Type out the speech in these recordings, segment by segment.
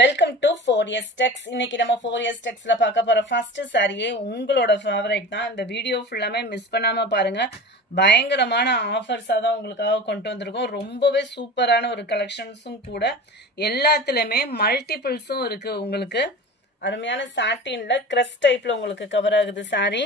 Welcome to 4S Tex. இன்னைக்கு நம்ம 4S Texல பார்க்க போற ஃபர்ஸ்ட் சாரியே உங்களோட ஃபேவரட் தான். இந்த வீடியோ ஃபுல்லாமே மிஸ் பண்ணாம பாருங்க. பயங்கரமான ஆஃபர்ஸா தான் உங்களுக்காக கொண்டு வந்திருக்கோம். ரொம்பவே சூப்பரான ஒரு கலெக்ஷன்ஸும் கூட. எல்லாத்துலயுமே மல்டிபிள்ஸும் இருக்கு. உங்களுக்கு அருமையான சாட்டின்ல கிரஸ் டைப்ல உங்களுக்கு கவர் ஆகுது சாரி.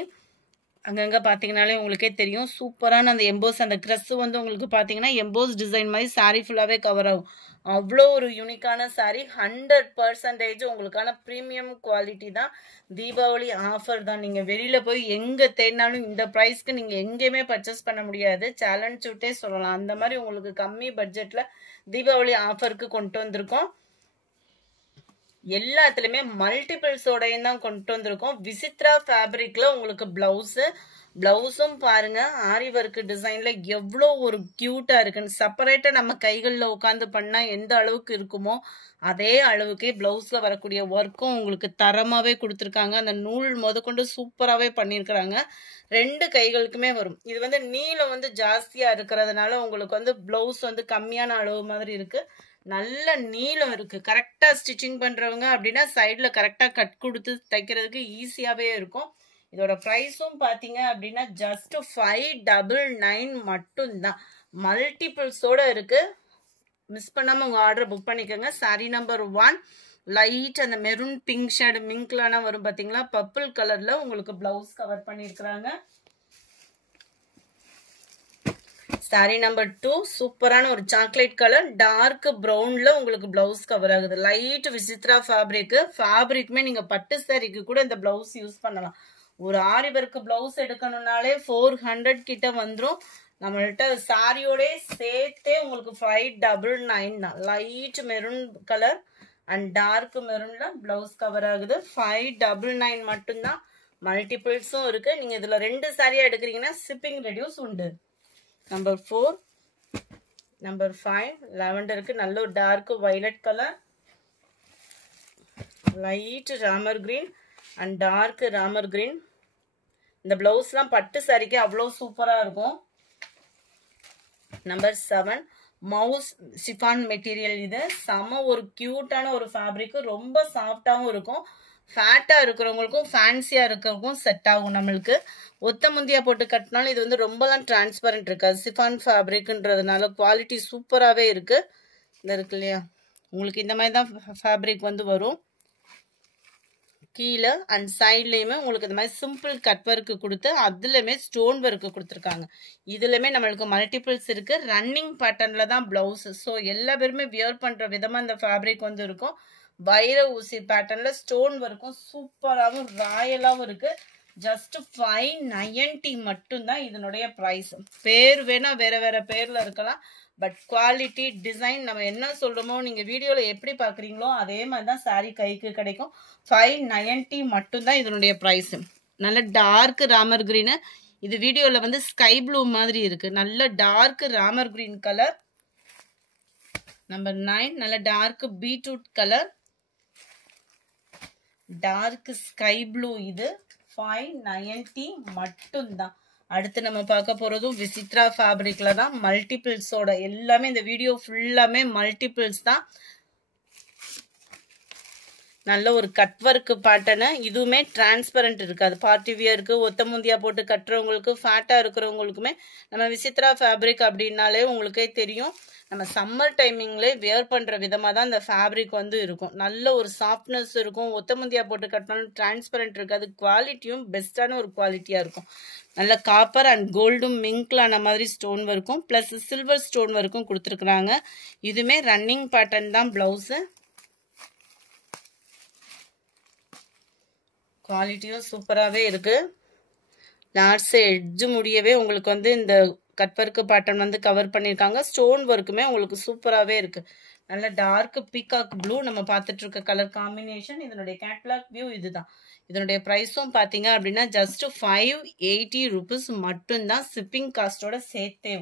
அங்கங்க பாத்தீங்கன்னாலே உங்களுக்கே தெரியும். சூப்பரான அந்த எம்போஸ் அந்த கிரஸ் வந்து உங்களுக்கு பாத்தீங்கன்னா எம்போஸ் டிசைன் மாதிரி சாரி ஃபுல்லாவே கவர் ஆகும். அவ்வளோ ஒரு யூனிக்கான சாரி. 100% உங்களுக்கான ப்ரீமியம் குவாலிட்டி தான். தீபாவளி ஆஃபர் தான். நீங்க வெளியில போய் எங்க தேடினாலும் இந்த ப்ரைஸ்க்கு நீங்க எங்கேயுமே பர்ச்சேஸ் பண்ண முடியாது. சேலஞ்ச் விட்டே சொல்லலாம். அந்த மாதிரி உங்களுக்கு கம்மி பட்ஜெட்ல தீபாவளி ஆஃபருக்கு கொண்டு வந்திருக்கோம். எல்லாத்துலயுமே மல்டிபிள்ஸோடையும் தான் கொண்டு வந்திருக்கோம். விசித்ரா ஃபேப்ரிக்ல உங்களுக்கு பிளவுஸும் பாருங்க ஆரி ஒர்க் டிசைன்ல எவ்வளோ ஒரு கியூட்டா இருக்குன்னு. செப்பரேட்டா நம்ம கைகளில் உட்காந்து பண்ணா எந்த அளவுக்கு இருக்குமோ அதே அளவுக்கே பிளவுஸ்ல வரக்கூடிய ஒர்க்கும் உங்களுக்கு தரமாவே கொடுத்துருக்காங்க. அந்த நூல் முதற்கொண்டு சூப்பராகவே பண்ணியிருக்கிறாங்க. ரெண்டு கைகளுக்குமே வரும். இது வந்து நீளம் வந்து ஜாஸ்தியா இருக்கிறதுனால உங்களுக்கு வந்து பிளவுஸ் வந்து கம்மியான அளவு மாதிரி இருக்கு. நல்ல நீளம் இருக்கு. கரெக்டா ஸ்டிச்சிங் பண்றவங்க அப்படின்னா சைட்ல கரெக்டா கட் கொடுத்து தைக்கிறதுக்கு ஈஸியாவே இருக்கும். இதோட பிரைஸும் பாத்தீங்க அப்படின்னா ஜஸ்ட் 599 மட்டும்தான். மல்டிபிள்ஸோட இருக்கு. மிஸ் பண்ணாம உங்க ஆர்டர் புக் பண்ணிக்கோங்க. சாரி நம்பர் 1 லைட் அந்த மெரூன் பிங்க் ஷேடு மிங்க்லான வரும் பாத்தீங்களா, பர்பிள் கலர்ல உங்களுக்கு பிளவுஸ் கவர் பண்ணிருக்கிறாங்க. சாரி நம்பர் 2 சூப்பரான ஒரு சாக்லேட் கலர் டார்க் ப்ரௌன்ல உங்களுக்கு பிளவுஸ் கவர் ஆகுது. லைட் விசித்ரா ஃபேப்ரிக்குமே நீங்க பட்டு சாரிக்கு கூட இந்த பிளவுஸ் யூஸ் பண்ணலாம். ஒரு ஆரி ஒர்க் பிளவுஸ் எடுக்கணும்னாலே 400 கிட்ட வந்துடும். நம்மள்ட்ட சாரியோட சேர்த்தே உங்களுக்கு 599 தான். Light maroon colour and dark மெரூன்ல பிளவுஸ் கவர் ஆகுது. 599 மட்டும்தான். மல்டிபிள்ஸும் இருக்கு. நீங்க இதுல 2 சாரியா எடுக்கிறீங்கன்னா ஷிப்பிங் ரெடியூஸ் உண்டு. நம்பர் 4 நம்பர் 5 லாவெண்டருக்கு நல்ல ஒரு dark violet colour, light Ramar green and dark Ramar green. இந்த பிளவுஸ்லாம் பட்டு சாரிக்கு அவ்வளோ சூப்பராக இருக்கும். Number 7 moss chiffon material. இது செம ஒரு கியூட்டான ஒரு ஃபேப்ரிக். ரொம்ப சாஃப்டாகவும் இருக்கும். ஃபேட்டா இருக்கிறவங்களுக்கும் ஃபேன்சியா இருக்கிறவங்களுக்கும் செட் ஆகும். நம்மளுக்கு ஒத்த முந்தியா போட்டு கட்டினாலும் இது வந்து ரொம்பலாம் டிரான்ஸ்பரண்ட் இருக்காது. சிஃபான் ஃபேப்ரிக்ன்றதுனால குவாலிட்டி சூப்பராகவே இருக்கு. இந்த இருக்கு இல்லையா, உங்களுக்கு இந்த மாதிரி தான் ஃபேப்ரிக் வந்து வரும். கீழே அண்ட் சைட்லேயுமே உங்களுக்கு இந்த மாதிரி சிம்பிள் கட் ஒர்க்கு கொடுத்து அதுலேயுமே ஸ்டோன் ஒர்க்கு கொடுத்துருக்காங்க. இதுலையுமே நம்மளுக்கு மல்டிபிள்ஸ் இருக்கு. ரன்னிங் பேட்டர்னில் தான் பிளவுஸ். ஸோ எல்லா பேருமே வியர் பண்ணுற விதமாக இந்த ஃபேப்ரிக் வந்து இருக்கும். வைர ஊசி பேட்டர்ன்ல ஸ்டோன் ஒர்க்கும் சூப்பராகவும் ராயலாகவும் இருக்கு. ஜஸ்ட் 590 மட்டும்தான் இதனுடைய ப்ரைஸ். பேர் வேணா வேற வேற பேர்ல இருக்கலாம். பட் குவாலிட்டி டிசைன் நம்ம என்ன சொல்றோமோ நீங்க வீடியோல எப்படி பாக்குறீங்களோ அதே மாதிரி தான் சாரி கைக்கு கிடைக்கும். 590 மட்டும்தான் இதனுடைய ப்ரைஸ். நல்ல டார்க் ராமர் கிரீனு. இது வீடியோல வந்து ஸ்கை ப்ளூ மாதிரி இருக்கு. நல்ல dark Ramar green colour. Number 9 நல்ல dark beetroot colour, dark sky blue. இது 590 மட்டும்தான். அடுத்து நம்ம பார்க்க போறதும் விசித்ரா ஃபேப்ரிக்ல தான். மல்டிபிள்ஸோட எல்லாமே இந்த வீடியோ ஃபுல்லாமே மல்டிபிள்ஸ் தான். நல்ல ஒரு கட் ஒர்க் பேட்டர்னு. இதுவுமே டிரான்ஸ்பரண்ட் இருக்காது. பார்ட்டி வியருக்கு ஒத்த முந்தியா போட்டு கட்டுறவங்களுக்கு ஃபேட்டா இருக்கிறவங்களுக்குமே நம்ம விசித்ரா ஃபேப்ரிக் அப்படின்னாலே உங்களுக்கே தெரியும். நம்ம சம்மர் டைமிங்ல வியர் பண்ற விதமா தான் இந்த ஃபேப்ரிக் வந்து இருக்கும். நல்ல ஒரு சாஃப்ட்னஸ் இருக்கும். ஒத்த முந்தியா போட்டு கட்டினாலும் டிரான்ஸ்பரண்ட் இருக்காது. குவாலிட்டியும் பெஸ்டான ஒரு குவாலிட்டியா இருக்கும். நல்ல காப்பர் அண்ட் கோல்டும் மிங்க்லான மாதிரி ஸ்டோன் ஒர்க்கும் பிளஸ் சில்வர் ஸ்டோன் ஒர்க்கும் கொடுத்துருக்குறாங்க. இதுமே ரன்னிங் பேட்டர்ன் தான் பிளவுஸ். குவாலிட்டியும் சூப்பராகவே இருக்கு. லார்ட்ஸ் எட்ஜு முடியவே உங்களுக்கு வந்து இந்த கட் ஒர்க் பேட்டர்ன் வந்து கவர் பண்ணியிருக்காங்க. ஸ்டோன் ஒர்க்குமே உங்களுக்கு சூப்பராகவே இருக்கு. நல்ல டார்க் பீகாக் ப்ளூ நம்ம பார்த்துட்டு இருக்க கலர் காம்பினேஷன். இதனுடைய கேட்லாக் வியூ இதுதான். இதனுடைய ப்ரைஸும் பார்த்தீங்க அப்படின்னா ஜஸ்ட் 580 rupees மட்டும்தான். ஷிப்பிங் காஸ்டோட சேர்த்தே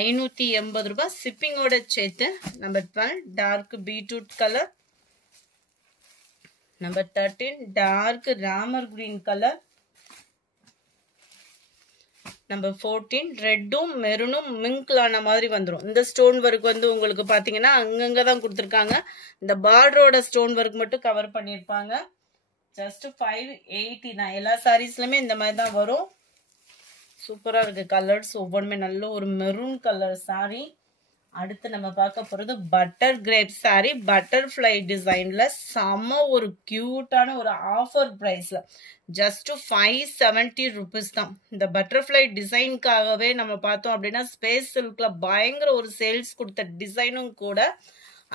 580 ரூபாய் ஷிப்பிங்கோட சேர்த்து. Number 12 dark beetroot colour. Number 13 dark Ramar green colour. Number 14 ரெட்டும் மெரூனும் மிங்கிள் ஆன மாதிரி வந்துடும். இந்த ஸ்டோன் ஒர்க் வந்து உங்களுக்கு பார்த்தீங்கன்னா அங்கங்கே தான் கொடுத்துருக்காங்க. இந்த பார்டரோட ஸ்டோன் ஒர்க் மட்டும் கவர் பண்ணியிருப்பாங்க. ஜஸ்ட் 580 தான். எல்லா சாரீஸ்லையுமே இந்த மாதிரி தான் வரும். சூப்பராக இருக்குது. கலர்ஸ் ஒவ்வொன்றுமே நல்ல ஒரு மெரூன் கலர் சாரீ. அடுத்து நம்ம பார்க்க போகிறது பட்டர் கிரேப் சாரீ. பட்டர்ஃப்ளை டிசைனில் செம்ம ஒரு க்யூட்டான ஒரு ஆஃபர் ப்ரைஸில் ஜஸ்ட்டு 570 ருபீஸ் தான். இந்த பட்டர்ஃப்ளை டிசைனுக்காகவே நம்ம பார்த்தோம் அப்படின்னா ஸ்பேஸ் சில்கில் பயங்கர ஒரு சேல்ஸ் கொடுத்த டிசைனும் கூட.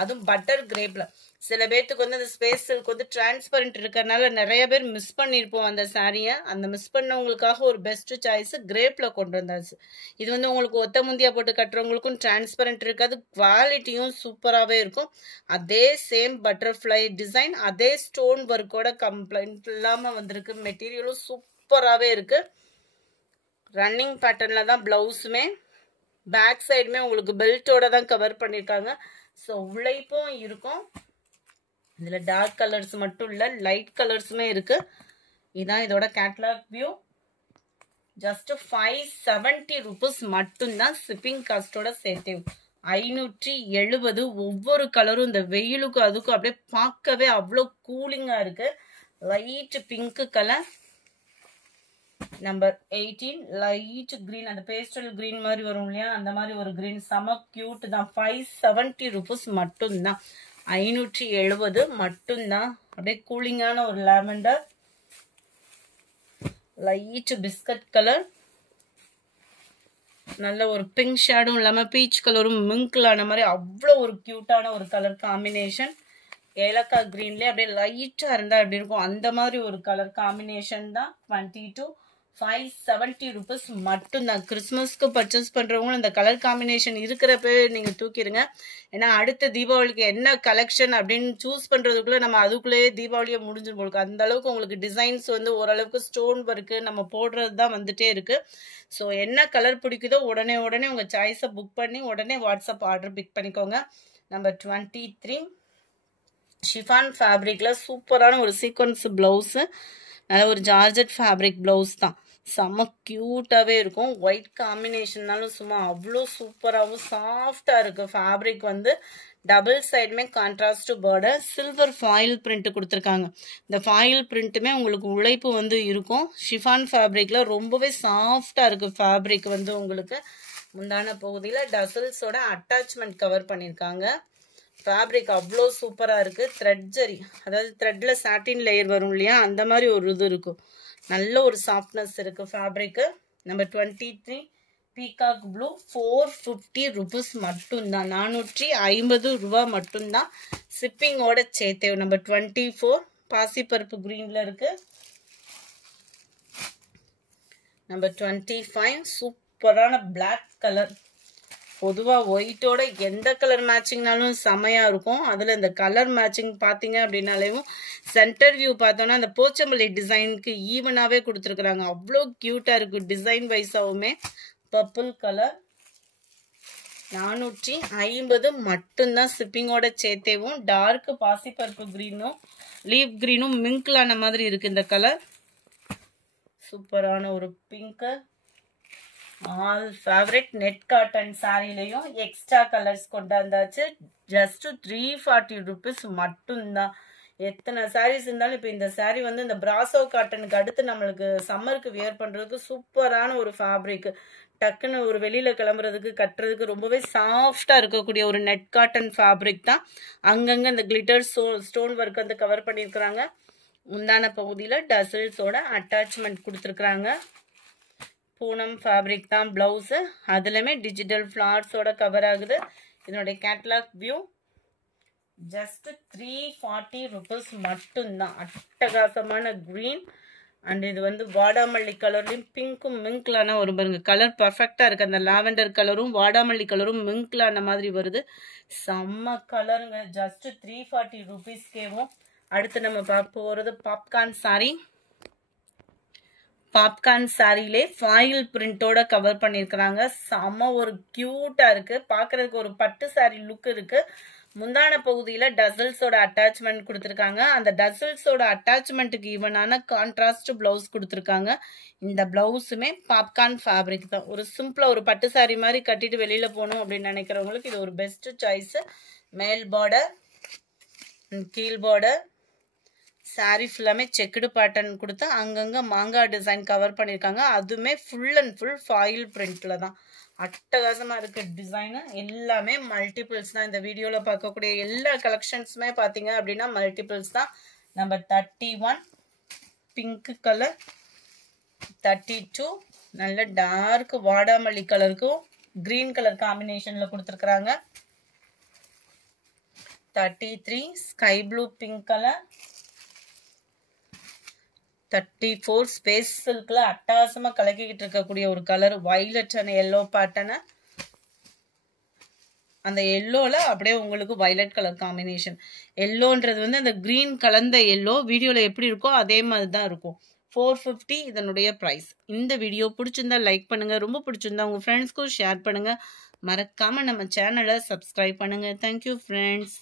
அதுவும் பட்டர் கிரேப்பில் சில பேர்த்துக்கு வந்து அந்த ஸ்பேஸ் சில்க் வந்து டிரான்ஸ்பரண்ட் இருக்கிறதுனால நிறைய பேர் மிஸ் பண்ணியிருப்போம் அந்த சாரியை. அந்த மிஸ் பண்ணவங்களுக்காக ஒரு பெஸ்ட் சாய்ஸ் கிரேப்பில் கொண்டு வந்தாச்சு. இது வந்து உங்களுக்கு ஒத்த முந்தியா போட்டு கட்டுறவங்களுக்கும் டிரான்ஸ்பரண்ட் இருக்காது, குவாலிட்டியும் சூப்பராகவே இருக்கும். அதே சேம் பட்டர்ஃப்ளை டிசைன், அதே ஸ்டோன் ஒர்க்கோட கம்ப்ளைண்ட் இல்லாமல் வந்திருக்கு. மெட்டீரியலும் சூப்பராகவே இருக்குது. ரன்னிங் பேட்டர்னில் தான் ப்ளவுஸுமே, பேக் சைடுமே உங்களுக்கு பெல்ட்டோட தான் கவர் பண்ணியிருக்காங்க. ஸோ உழைப்பும் இருக்கும். இதில் டார்க் கலர்ஸ் மட்டும் இல்லை, லைட் கலர்ஸுமே இருக்குது. இதுதான் இதோட கேட்லாக் வியூ. ஜஸ்ட் 570 ருபீஸ் மட்டும்தான் ஷிப்பிங் காஸ்டோட சேர்த்து. 570. ஒவ்வொரு கலரும் இந்த வெயிலுக்கு அதுக்கும் அப்படியே பார்க்கவே அவ்வளோ கூலிங்காக இருக்குது. Light pink colour. Number 18 light green, அந்த பேஸ்டல் கிரீன் மாதிரி வரும் இல்லையா, அந்த மாதிரி ஒரு கிரீன். செம கியூட் தான். 570 ருபீஸ் மட்டும்தான். 570 மட்டும்தான். அப்படியே கூலிங்கான ஒரு லாவெண்டர், லைட் பிஸ்கட் கலர், நல்ல ஒரு பிங்க் ஷேடும் இல்லாமல் பீச் கலரும் மிங்கிள் ஆன மாதிரி அவ்வளோ ஒரு கியூட்டான ஒரு கலர் காம்பினேஷன். ஏலக்காய் கிரீன்லேயே அப்படியே லைட்டாக இருந்தால் எப்படி இருக்கும் அந்த மாதிரி ஒரு கலர் காம்பினேஷன் தான். 22 570 ருபீஸ் மட்டும்தான். கிறிஸ்மஸ்க்கு பர்ச்சேஸ் பண்ணுறவங்களும் இந்த கலர் காம்பினேஷன் இருக்கிறப்ப நீங்கள் தூக்கிடுங்க. ஏன்னா அடுத்த தீபாவளிக்கு என்ன கலெக்ஷன் அப்படின்னு சூஸ் பண்ணுறதுக்குள்ளே நம்ம அதுக்குள்ளேயே தீபாவளியை முடிஞ்சிடும் போலுக்கு. அந்த அளவுக்கு உங்களுக்கு டிசைன்ஸ் வந்து ஓரளவுக்கு ஸ்டோன் ஒர்க்கு நம்ம போடுறது தான் வந்துட்டே இருக்குது. ஸோ என்ன கலர் பிடிக்குதோ உடனே உங்கள் சாய்ஸை புக் பண்ணி உடனே வாட்ஸ்அப் ஆர்டர் பிக் பண்ணிக்கோங்க. நம்பர் 23 ஷிஃபான் ஃபேப்ரிக்கில் சூப்பரான ஒரு சீக்வன்ஸ் ப்ளவுஸு. நல்ல ஒரு ஜார்ஜெட் ஃபேப்ரிக் ப்ளவுஸ் தான். செம்ம க்யூட்டாகவே இருக்கும். ஒயிட் காம்பினேஷன்னாலும் சும்மா அவ்வளோ சூப்பராகவும் சாஃப்டாக இருக்குது. ஃபேப்ரிக் வந்து டபுள் சைடுமே contrast border, silver foil print கொடுத்துருக்காங்க. இந்த ஃபாயில் பிரிண்ட்டுமே உங்களுக்கு உழைப்பு வந்து இருக்கும். ஷிஃபான் ஃபேப்ரிக்கில் ரொம்பவே சாஃப்டாக இருக்குது. ஃபேப்ரிக் வந்து உங்களுக்கு முந்தான பகுதியில் டசல்ஸோட அட்டாச்மெண்ட் கவர் பண்ணியிருக்காங்க. ஃபேப்ரிக் அவ்வளோ சூப்பராக இருக்குது. த்ரெட் ஜரி, அதாவது த்ரெட்டில் சாட்டின் லேயர் வரும் இல்லையா, அந்த மாதிரி ஒரு இது இருக்கும். நல்ல ஒரு சாஃப்ட்னஸ் இருக்குது fabric. Number 23 peacock blue 450 rupees மட்டும்தான். 450 ரூபா மட்டும்தான் ஷிப்பிங்கோட சேர்த்தே. நம்பர் 24 பாசிப்பருப்பு க்ரீனில் இருக்குது. நம்பர் 25 சூப்பரான பிளாக் கலர். பொதுவாக ஒயிட்டோட எந்த கலர் மேட்சிங்னாலும் செமையாக இருக்கும். அதில் இந்த கலர் மேட்சிங் பார்த்தீங்க அப்படின்னாலேயும் சென்டர் வியூ பார்த்தோன்னா அந்த போச்சம்பள்ளி டிசைனுக்கு ஈவனாகவே கொடுத்துருக்குறாங்க. அவ்வளோ க்யூட்டாக இருக்குது டிசைன் வைஸாகவுமே. பர்பிள் கலர் 450 மட்டும்தான் ஷிப்பிங்கோட சேர்த்தேவும். டார்க் பாசிப்பருப்பு க்ரீனும் லீவ் க்ரீனும் மிங்கிளான மாதிரி இருக்குது இந்த கலர். சூப்பரான ஒரு pink. All favourite net cotton சாரிலையும் எக்ஸ்ட்ரா கலர்ஸ் கொண்டாந்தாச்சு. ஜஸ்ட் 340 ருபீஸ் மட்டும்தான். எத்தனை சாரீஸ் இருந்தாலும் இப்போ இந்த சாரீ வந்து இந்த பிராசோ காட்டனுக்கு அடுத்து நம்மளுக்கு சம்மருக்கு வியர் பண்ணுறதுக்கு சூப்பரான ஒரு ஃபேப்ரிக். டக்குன்னு ஒரு வெளியில் கிளம்புறதுக்கு கட்டுறதுக்கு ரொம்பவே சாஃப்டாக இருக்கக்கூடிய ஒரு நெட் காட்டன் ஃபேப்ரிக் தான். அங்கங்கே இந்த கிளிட்டர் ஸ்டோன் ஒர்க் வந்து கவர் பண்ணியிருக்கிறாங்க. முந்தான பகுதியில் டசல்ஸோட அட்டாச்மெண்ட் கொடுத்துருக்குறாங்க. பூனம் ஃபேப்ரிக் தான் ப்ளவுஸு. அதுலேயுமே டிஜிட்டல் ஃப்ளார்ஸோட கவர் ஆகுது. இதனுடைய கேட்லாக் வியூ. ஜஸ்ட் 340 ருபீஸ் மட்டும்தான். அட்டகாசமான க்ரீன் அண்ட் இது வந்து வாடாமல்லி கலர்லையும் பிங்க்கும் மிங்கிளான ஒரு பாருங்க கலர் பர்ஃபெக்டாக இருக்குது. அந்த லாவெண்டர் கலரும் வாடாமல்லி கலரும் மிங்கிளான மாதிரி வருது. செம்ம கலருங்க. ஜஸ்ட் 340 ருபீஸ்க்கேவும். அடுத்து நம்ம பார்க்க போகிறது பாப்கார்ன் சாரீ. பாப்கார்ன் சாரிலே ஃபாயில் பிரிண்டோட கவர் பண்ணியிருக்கிறாங்க. செம்ம ஒரு க்யூட்டாக இருக்குது. பார்க்குறதுக்கு ஒரு பட்டு சாரி லுக் இருக்குது. முந்தான பகுதியில டசல்ஸோட அட்டாச்மெண்ட் கொடுத்துருக்காங்க. அந்த டசல்ஸோட அட்டாச்மெண்ட்டுக்கு ஈவனான கான்ட்ராஸ்ட் பிளவுஸ் கொடுத்துருக்காங்க. இந்த பிளவுஸுமே பாப்கார்ன் ஃபேப்ரிக் தான். ஒரு சிம்பிளா ஒரு பட்டு சாரி மாதிரி கட்டிட்டு வெளியில போகணும் அப்படின்னு நினைக்கிறவங்களுக்கு இது ஒரு பெஸ்ட் சாய்ஸ். மேல் பார்டர், கீழ் பார்டர், சாரி ஃபுல்லாமே செக்குடு பேட்டர்ன் கொடுத்து அங்கங்க மாங்காய் டிசைன் கவர் பண்ணியிருக்காங்க. அதுவுமே ஃபுல் அண்ட் ஃபுல் ஃபாயில் பிரிண்ட்ல தான். அட்டகாசமா இருக்கு டிசைனு. எல்லாமே மல்டிபிள்ஸ் தான். இந்த வீடியோல பார்க்கக்கூடிய எல்லா கலெக்ஷன்ஸுமே பார்த்தீங்க அப்படின்னா மல்டிபிள்ஸ் தான். நம்பர் 31 பிங்க் கலர், 32 நல்ல டார்க் வாடாமல்லி கலருக்கும் கிரீன் கலர் காம்பினேஷன்ல கொடுத்துருக்குறாங்க. 33 sky blue pink colour, 34 space சில்க்ல அட்டகாசமா கலக்கிக்கிட்டு இருக்கக்கூடிய ஒரு colour violet and yellow pattern. அந்த எல்லோல அப்படியே உங்களுக்கு வயலட் கலர் காம்பினேஷன். எல்லோன்றது வந்து அந்த கிரீன் கலந்த எல்லோ வீடியோல எப்படி இருக்கோ அதே மாதிரி தான் இருக்கும். 450 இதனுடைய பிரைஸ். இந்த வீடியோ பிடிச்சிருந்தா லைக் பண்ணுங்க, ரொம்ப பிடிச்சிருந்தா உங்க ஃப்ரெண்ட்ஸ்க்கும் ஷேர் பண்ணுங்க, மறக்காம நம்ம சேனலை சப்ஸ்கிரைப் பண்ணுங்க. Thank you friends.